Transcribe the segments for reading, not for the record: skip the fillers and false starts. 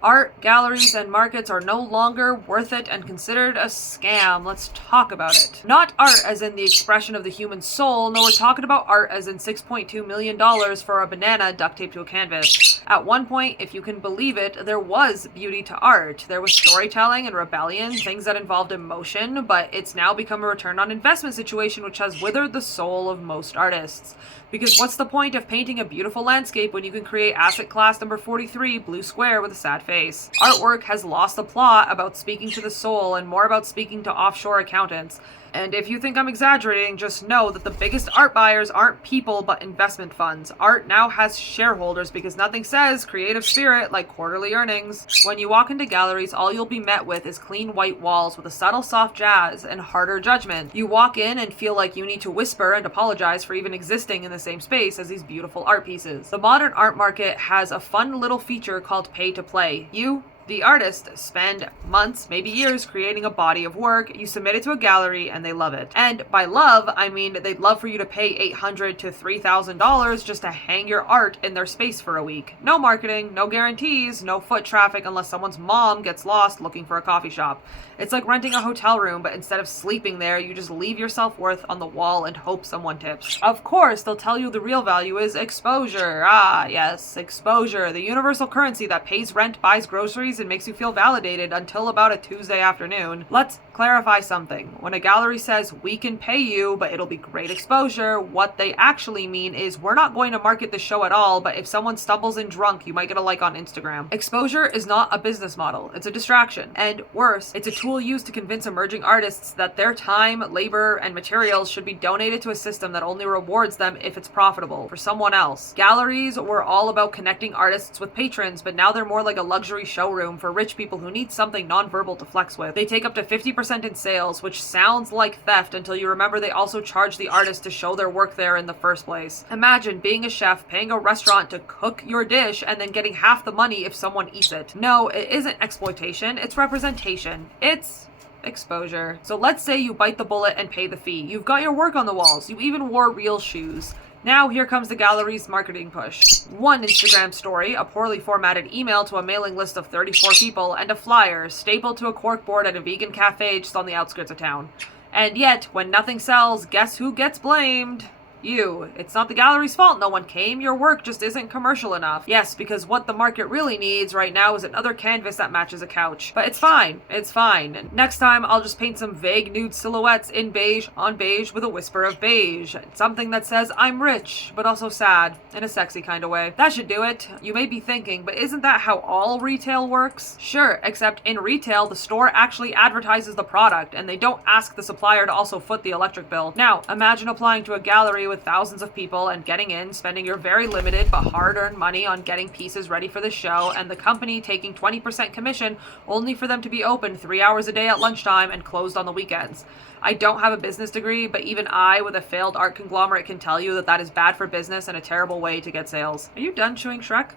Art galleries and markets are no longer worth it and considered a scam. Let's talk about it. Not art as in the expression of the human soul. No, we're talking about art as in $6.2 million for a banana duct taped to a canvas. At one point, if you can believe it, there was beauty to art. There was storytelling and rebellion, things that involved emotion, but it's now become a return on investment situation which has withered the soul of most artists. Because what's the point of painting a beautiful landscape when you can create asset class number 43, blue square with a sad face? Artwork has lost the plot about speaking to the soul and more about speaking to offshore accountants. And if you think I'm exaggerating, just know that the biggest art buyers aren't people but investment funds. Art now has shareholders because nothing says creative spirit like quarterly earnings. When you walk into galleries, all you'll be met with is clean white walls with a subtle soft jazz and harder judgment. You walk in and feel like you need to whisper and apologize for even existing in the same space as these beautiful art pieces. The modern art market has a fun little feature called pay to play. You, the artist, spend months, maybe years, creating a body of work. You submit it to a gallery and they love it. And by love, I mean they'd love for you to pay $800 to $3,000 just to hang your art in their space for a week. No marketing, no guarantees, no foot traffic unless someone's mom gets lost looking for a coffee shop. It's like renting a hotel room, but instead of sleeping there, you just leave your self-worth on the wall and hope someone tips. Of course, they'll tell you the real value is exposure. Ah, yes, exposure. The universal currency that pays rent, buys groceries, and makes you feel validated until about a Tuesday afternoon. Let's clarify something. When a gallery says, we can pay you, but it'll be great exposure, what they actually mean is, we're not going to market the show at all, but if someone stumbles in drunk, you might get a like on Instagram. Exposure is not a business model. It's a distraction. And worse, it's a tool used to convince emerging artists that their time, labor, and materials should be donated to a system that only rewards them if it's profitable for someone else. Galleries were all about connecting artists with patrons, but now they're more like a luxury showroom for rich people who need something nonverbal to flex with. They take up to 50% in sales, which sounds like theft until you remember they also charge the artist to show their work there in the first place. Imagine being a chef, paying a restaurant to cook your dish, and then getting half the money if someone eats it. No, it isn't exploitation, it's representation. It's exposure. So let's say you bite the bullet and pay the fee. You've got your work on the walls. You even wore real shoes. Now here comes the gallery's marketing push. One Instagram story, a poorly formatted email to a mailing list of 34 people, and a flyer stapled to a corkboard at a vegan cafe just on the outskirts of town. And yet, when nothing sells, guess who gets blamed? You. It's not the gallery's fault no one came, your work just isn't commercial enough. Yes, because what the market really needs right now is another canvas that matches a couch. But it's fine. It's fine. Next time, I'll just paint some vague nude silhouettes in beige on beige with a whisper of beige. Something that says, I'm rich, but also sad, in a sexy kind of way. That should do it. You may be thinking, but isn't that how all retail works? Sure, except in retail, the store actually advertises the product, and they don't ask the supplier to also foot the electric bill. Now, imagine applying to a gallery with thousands of people and getting in, spending your very limited but hard-earned money on getting pieces ready for the show, and the company taking 20% commission only for them to be open 3 hours a day at lunchtime and closed on the weekends. I don't have a business degree, but even I, with a failed art conglomerate, can tell you that that is bad for business and a terrible way to get sales. Are you done chewing Shrek?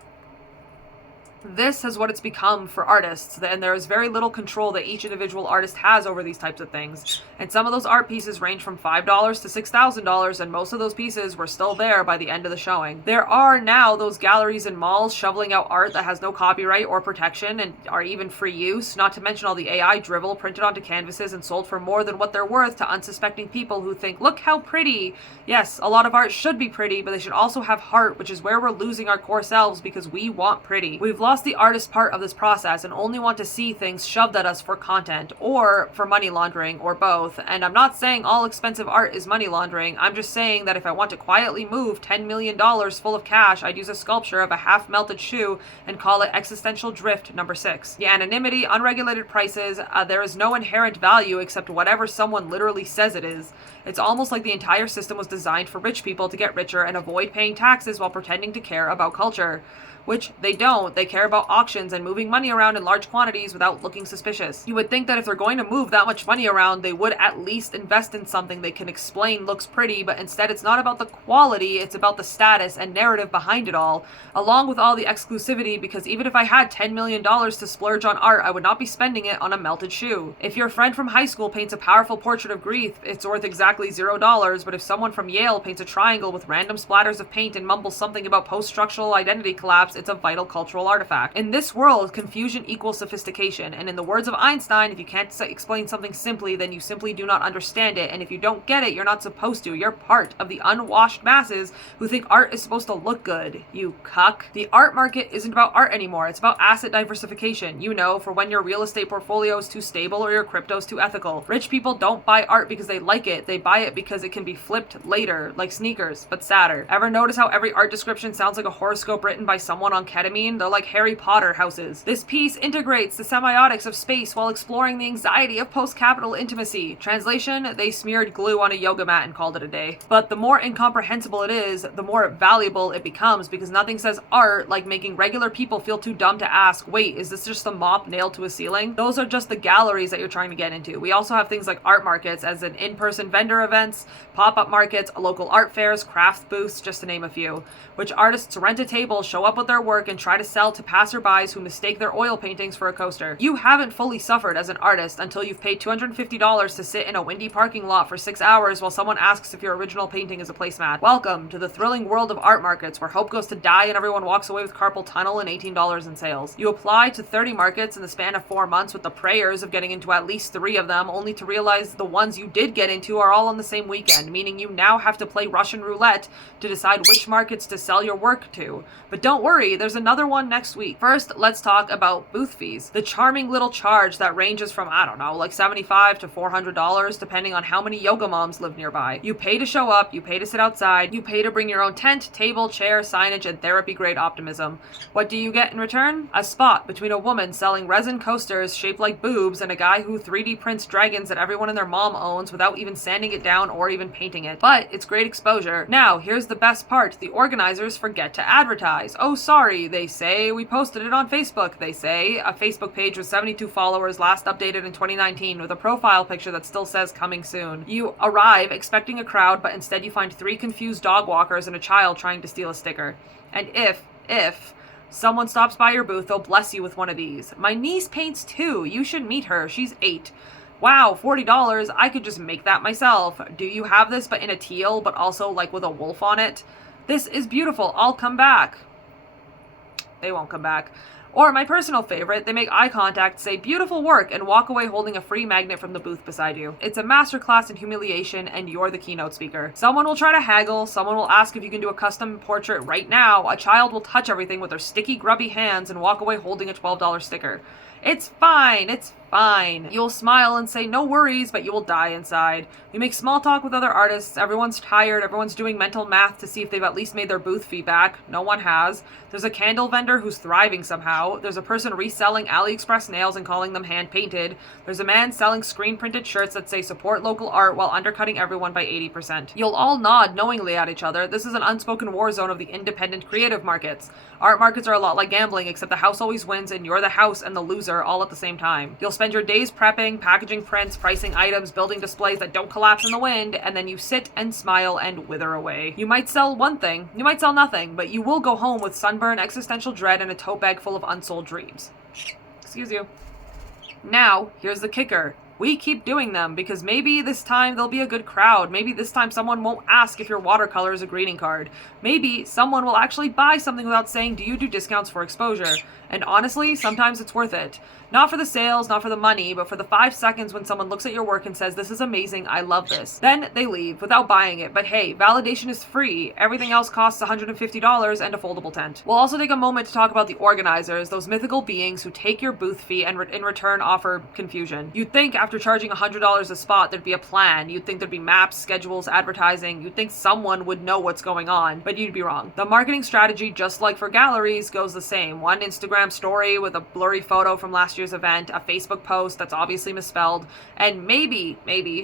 This is what it's become for artists, and there is very little control that each individual artist has over these types of things. And some of those art pieces range from $5 to $6,000, and most of those pieces were still there by the end of the showing. There are now those galleries and malls shoveling out art that has no copyright or protection and are even free use, not to mention all the AI drivel printed onto canvases and sold for more than what they're worth to unsuspecting people who think, look how pretty. Yes, a lot of art should be pretty, but they should also have heart, which is where we're losing our core selves because we want pretty. We've lost the artist part of this process and only want to see things shoved at us for content or for money laundering or both. And I'm not saying all expensive art is money laundering. I'm just saying that if I want to quietly move $10 million full of cash, I'd use a sculpture of a half-melted shoe and call it Existential Drift number 6. The anonymity, unregulated prices, there is no inherent value except whatever someone literally says it is. It's almost like the entire system was designed for rich people to get richer and avoid paying taxes while pretending to care about culture. Which they don't. They care about auctions and moving money around in large quantities without looking suspicious. You would think that if they're going to move that much money around, they would at least invest in something they can explain looks pretty, but instead it's not about the quality, it's about the status and narrative behind it all, along with all the exclusivity, because even if I had $10 million to splurge on art, I would not be spending it on a melted shoe. If your friend from high school paints a powerful portrait of grief, it's worth exactly $0, but if someone from Yale paints a triangle with random splatters of paint and mumbles something about post-structural identity collapse, it's a vital cultural artifact. fact. In this world, confusion equals sophistication, and in the words of Einstein, if you can't explain something simply, then you simply do not understand it, and if you don't get it, you're not supposed to. You're part of the unwashed masses who think art is supposed to look good, you cuck. The art market isn't about art anymore, it's about asset diversification. You know, for when your real estate portfolio is too stable or your crypto is too ethical. Rich people don't buy art because they like it, they buy it because it can be flipped later, like sneakers, but sadder. Ever notice how every art description sounds like a horoscope written by someone on ketamine? They're like Harry Potter houses. This piece integrates the semiotics of space while exploring the anxiety of post-capital intimacy. Translation, they smeared glue on a yoga mat and called it a day. But the more incomprehensible it is, the more valuable it becomes, because nothing says art like making regular people feel too dumb to ask, wait, is this just a mop nailed to a ceiling? Those are just the galleries that you're trying to get into. We also have things like art markets, as in in-person vendor events, pop-up markets, local art fairs, craft booths, just to name a few, which artists rent a table, show up with their work, and try to sell to passerbys who mistake their oil paintings for a coaster. You haven't fully suffered as an artist until you've paid $250 to sit in a windy parking lot for 6 hours while someone asks if your original painting is a placemat. Welcome to the thrilling world of art markets, where hope goes to die and everyone walks away with carpal tunnel and $18 in sales. You apply to 30 markets in the span of 4 months with the prayers of getting into at least 3 of them, only to realize the ones you did get into are all on the same weekend, meaning you now have to play Russian roulette to decide which markets to sell your work to. But don't worry, there's another one next week. First, let's talk about booth fees. The charming little charge that ranges from, I don't know, like $75 to $400, depending on how many yoga moms live nearby. You pay to show up, you pay to sit outside, you pay to bring your own tent, table, chair, signage, and therapy-grade optimism. What do you get in return? A spot between a woman selling resin coasters shaped like boobs and a guy who 3D prints dragons that everyone and their mom owns without even sanding it down or even painting it. But it's great exposure. Now, here's the best part. The organizers forget to advertise. Oh, sorry, they say. We posted it on Facebook, they say. A Facebook page with 72 followers, last updated in 2019, with a profile picture that still says coming soon. You arrive expecting a crowd, but instead you find 3 confused dog walkers and a child trying to steal a sticker. And if someone stops by your booth, they'll bless you with one of these. My niece paints too. You should meet her. She's 8. Wow, $40. I could just make that myself. Do you have this but in a teal, but also like with a wolf on it? This is beautiful. I'll come back. They won't come back. Or my personal favorite, they make eye contact, say beautiful work, and walk away holding a free magnet from the booth beside you. It's a masterclass in humiliation, and you're the keynote speaker. Someone will try to haggle, someone will ask if you can do a custom portrait right now, a child will touch everything with their sticky, grubby hands and walk away holding a $12 sticker. It's fine, it's fine. You'll smile and say no worries, but you will die inside. You make small talk with other artists, everyone's tired, everyone's doing mental math to see if they've at least made their booth fee back. No one has. There's a candle vendor who's thriving somehow. There's a person reselling AliExpress nails and calling them hand-painted. There's a man selling screen-printed shirts that say support local art while undercutting everyone by 80%. You'll all nod knowingly at each other. This is an unspoken war zone of the independent creative markets. Art markets are a lot like gambling, except the house always wins and you're the house and the loser all at the same time. You'll spend your days prepping, packaging prints, pricing items, building displays that don't collapse in the wind, and then you sit and smile and wither away. You might sell one thing, you might sell nothing, but you will go home with sunburn, existential dread, and a tote bag full of unsold dreams. Excuse you. Now, here's the kicker. We keep doing them because maybe this time there'll be a good crowd. Maybe this time someone won't ask if your watercolor is a greeting card. Maybe someone will actually buy something without saying, do you do discounts for exposure? And honestly, sometimes it's worth it. Not for the sales, not for the money, but for the 5 seconds when someone looks at your work and says, this is amazing, I love this. Then they leave without buying it. But hey, validation is free. Everything else costs $150 and a foldable tent. We'll also take a moment to talk about the organizers, those mythical beings who take your booth fee and in return offer confusion. You'd think after charging $100 a spot, there'd be a plan. You'd think there'd be maps, schedules, advertising. You'd think someone would know what's going on, but you'd be wrong. The marketing strategy, just like for galleries, goes the same. One Instagram story with a blurry photo from last year's event, a Facebook post that's obviously misspelled, and maybe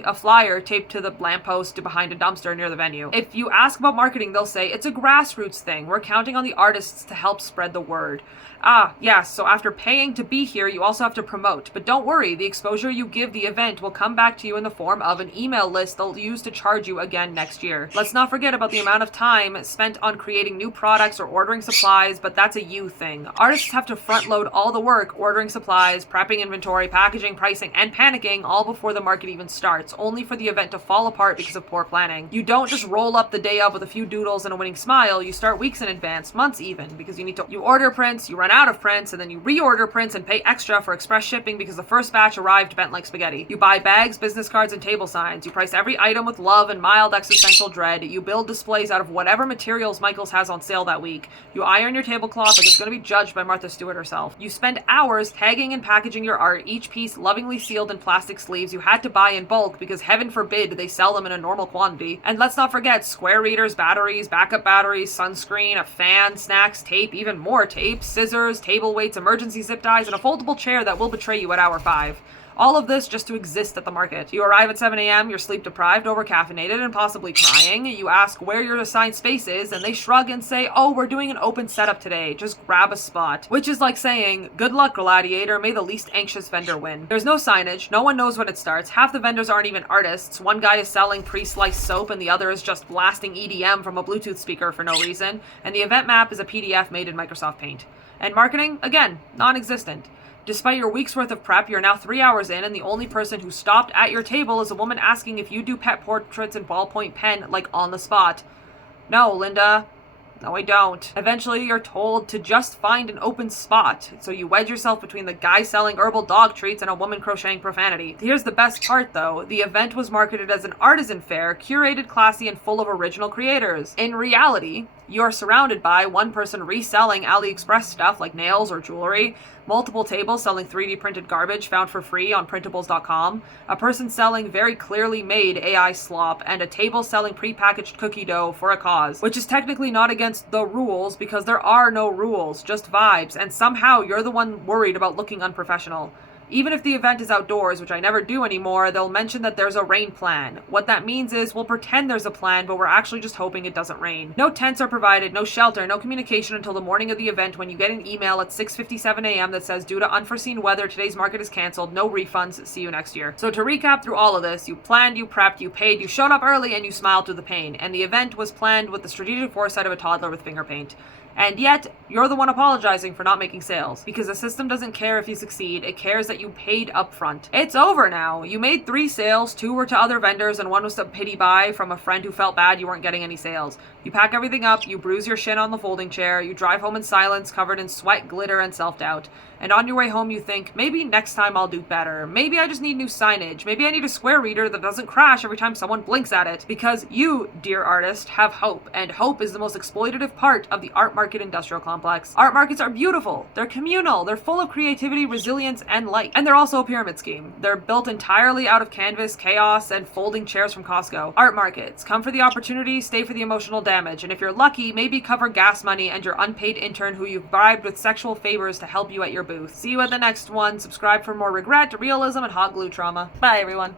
a flyer taped to the lamppost behind a dumpster near the venue. If you ask about marketing, they'll say it's a grassroots thing. We're counting on the artists to help spread the word. Ah, yes, so after paying to be here, you also have to promote. But don't worry, the exposure you give the event will come back to you in the form of an email list they'll use to charge you again next year. Let's not forget about the amount of time spent on creating new products or ordering supplies, but that's a you thing. Artists have to front load all the work, ordering supplies, prepping inventory, packaging, pricing, and panicking all before the market even starts, only for the event to fall apart because of poor planning. You don't just roll up the day of with a few doodles and a winning smile. You start weeks in advance, months even, because you order prints, you run out of prints, and then you reorder prints and pay extra for express shipping because the first batch arrived bent like spaghetti. You buy bags, business cards, and table signs. You price every item with love and mild existential dread. You build displays out of whatever materials Michaels has on sale that week. You iron your tablecloth like it's going to be judged by Martha Stewart herself. You spend hours tagging and packaging your art, each piece lovingly sealed in plastic sleeves you had to buy in bulk because heaven forbid they sell them in a normal quantity. And let's not forget square readers, batteries, backup batteries, sunscreen, a fan, snacks, tape, even more tape, scissors, table weights, emergency zip ties, and a foldable chair that will betray you at hour 5. All of this just to exist at the market. You arrive at 7 a.m., you're sleep deprived, over-caffeinated, and possibly crying. You ask where your assigned space is, and they shrug and say, oh, we're doing an open setup today. Just grab a spot. Which is like saying, good luck, gladiator, may the least anxious vendor win. There's no signage, no one knows when it starts, half the vendors aren't even artists, one guy is selling pre-sliced soap and the other is just blasting EDM from a Bluetooth speaker for no reason, and the event map is a PDF made in Microsoft Paint. And marketing? Again, non-existent. Despite your week's worth of prep, you're now 3 hours in, and the only person who stopped at your table is a woman asking if you do pet portraits in ballpoint pen, like on the spot. No, Linda. No, I don't. Eventually, you're told to just find an open spot, so you wedge yourself between the guy selling herbal dog treats and a woman crocheting profanity. Here's the best part, though. The event was marketed as an artisan fair, curated, classy, and full of original creators. In reality, you're surrounded by one person reselling AliExpress stuff like nails or jewelry, multiple tables selling 3D printed garbage found for free on printables.com, a person selling very clearly made AI slop, and a table selling prepackaged cookie dough for a cause, which is technically not against the rules because there are no rules, just vibes, and somehow you're the one worried about looking unprofessional. Even if the event is outdoors, which I never do anymore, they'll mention that there's a rain plan. What that means is we'll pretend there's a plan, but we're actually just hoping it doesn't rain. No tents are provided, no shelter, no communication until the morning of the event when you get an email at 6:57 a.m. that says, due to unforeseen weather, today's market is canceled, no refunds, see you next year. So to recap through all of this, you planned, you prepped, you paid, you showed up early, and you smiled through the pain. And the event was planned with the strategic foresight of a toddler with finger paint. And yet, you're the one apologizing for not making sales. Because the system doesn't care if you succeed, it cares that you paid upfront. It's over now. You made 3 sales, 2 were to other vendors, and 1 was a pity buy from a friend who felt bad you weren't getting any sales. You pack everything up, you bruise your shin on the folding chair, you drive home in silence, covered in sweat, glitter, and self-doubt. And on your way home you think, maybe next time I'll do better. Maybe I just need new signage. Maybe I need a square reader that doesn't crash every time someone blinks at it. Because you, dear artist, have hope. And hope is the most exploitative part of the art market industrial complex. Art markets are beautiful. They're communal. They're full of creativity, resilience, and light. And they're also a pyramid scheme. They're built entirely out of canvas, chaos, and folding chairs from Costco. Art markets. Come for the opportunity, stay for the emotional damage. And if you're lucky, maybe cover gas money and your unpaid intern who you've bribed with sexual favors to help you at your booth. See you at the next one. Subscribe for more regret, realism, and hot glue trauma. Bye, everyone.